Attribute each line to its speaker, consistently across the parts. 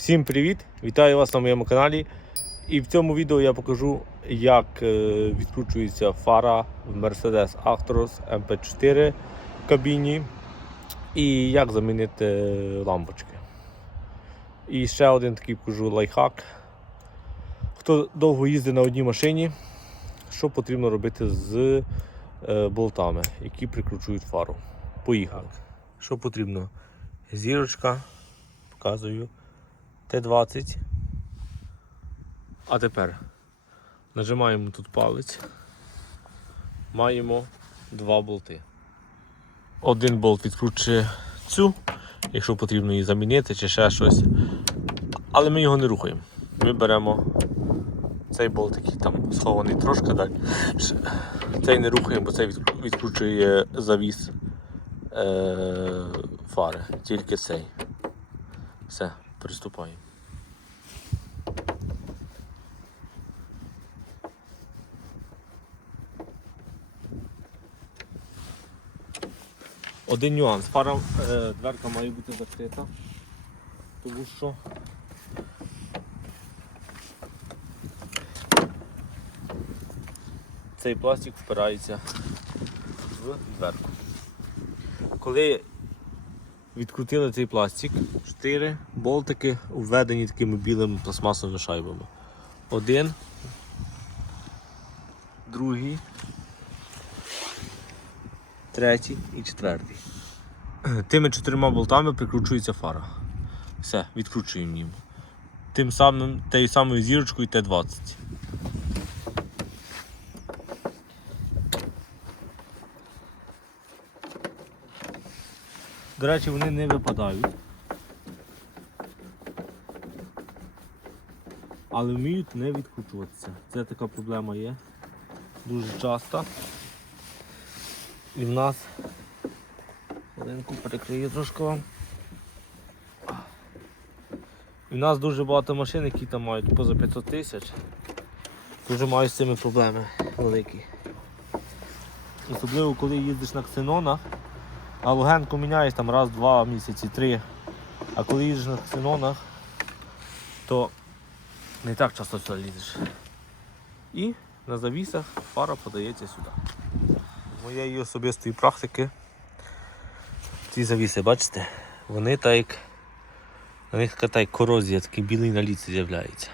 Speaker 1: Всім привіт! Вітаю вас на моєму каналі. І в цьому відео я покажу, як е, відкручується фара в Mercedes Actros MP4 в кабіні і як замінити е, лампочки. І ще один такий покажу лайфхак. Хто довго їздить на одній машині, що потрібно робити з е, болтами, які прикручують фару. Поїхали. Що потрібно? Зірочка, показую. Т20. А тепер нажимаємо тут палець. Маємо два болти. Один болт відкручує цю, якщо потрібно її замінити чи ще щось. Але ми його не рухаємо. Ми беремо цей болт, який там схований трошки далі. Цей не рухаємо, бо цей відкручує завіс е- фари. Тільки цей. Все, приступаємо. Один нюанс. Фара е, дверка має бути закрита, тому що цей пластик впирається в дверку. Коли відкрутили цей пластик, чотири болтики введені такими білими пластмасовими шайбами. Один, другий, третій і четвертий. Тими чотирма болтами прикручується фара. Все, відкручуємо їм. Тим самим, тією самою зірочкою Т-20. До речі, вони не випадають. Але вміють не відкручуватися. Це така проблема є. Дуже часто. І в нас хвилинку перекрию трошки вам. І в нас дуже багато машин, які там мають поза 500 тисяч. Дуже мають з цими проблеми великі. Особливо коли їздиш на ксенонах, галогенку міняєш там раз, два місяці, три. А коли їздиш на ксенонах, то не так часто сюди лізеш. І на завісах фара подається сюди. Моєї особистої практики ці завіси, бачите, вони так як на них така та корозія, такий білий наліт з'являється.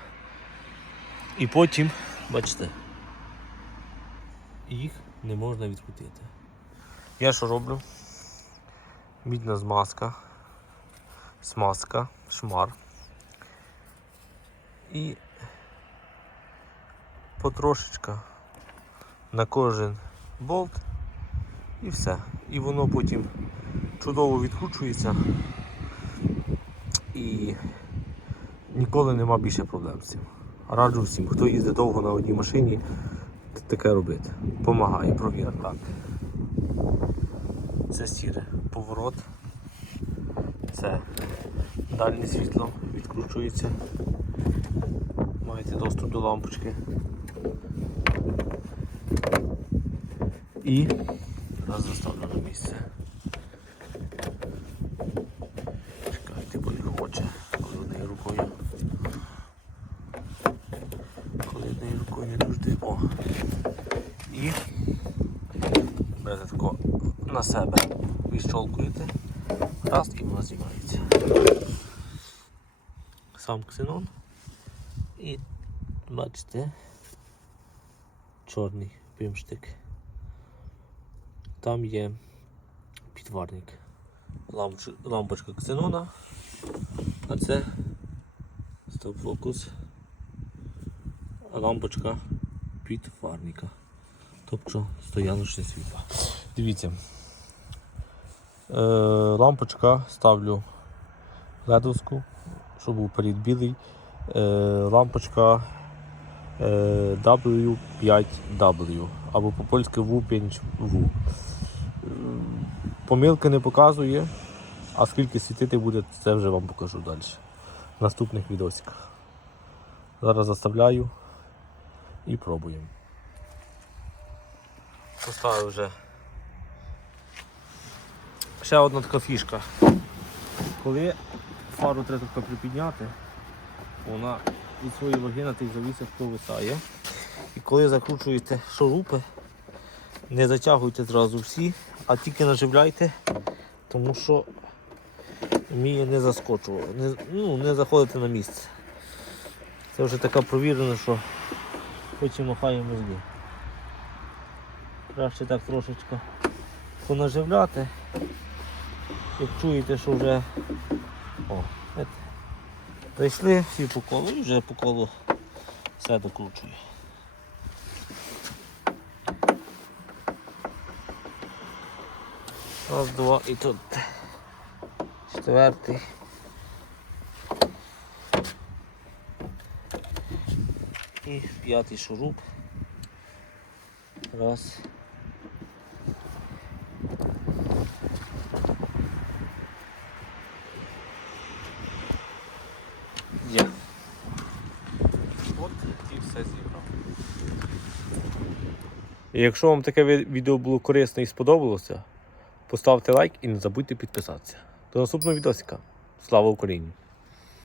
Speaker 1: І потім, бачите, їх не можна відкрутити. Я що роблю? Мідна змазка, смазка, шмар. І потрошечка на кожен болт і все. І воно потім чудово відкручується і ніколи нема більше проблем з цим. Раджу всім, хто їздить довго на одній машині, таке робити. Помагає, провір. Так. Це сіре поворот. Це дальнє світло відкручується. Маєте доступ до лампочки. І раз заставлю на місце. Чекайте, бо не хоче, коли однією рукою. Коли однією рукою не дуже. О. І берете тако на себе відщолкуєте. Раз і воно знімається. Сам ксенон. І бачите, чорний пимштик. Там є підварник. Лампочка ксенона, а це стоп-фокус, лампочка підфарника. Тобто стояночне світло. Дивіться. Е, лампочка ставлю ледовську, щоб був перед білий. Е, лампочка е, W5W або по-польськи W5W. Помилки не показує, а скільки світити буде, це вже вам покажу далі. В наступних відосиках. Зараз заставляю і пробуємо. Поставив вже. Ще одна така фішка. Коли фару треба так припідняти, вона від своєї ваги на тих завісах провисає. І коли закручуєте шурупи, не затягуйте зразу всі, а тільки наживляйте, тому що вміє не заскочувати, не, ну, не заходити на місце. Це вже така провірена, що і махає мозги. Краще так трошечки понаживляти. Як чуєте, що вже о, прийшли всі по колу і вже по колу все докручує. Раз, два і тут четвертий. І п'ятий шуруп. Раз. Є. От і все зібрав. Якщо вам таке відео було корисне і сподобалося, поставте лайк і не забудьте підписатися. До наступного відосика. Слава Україні!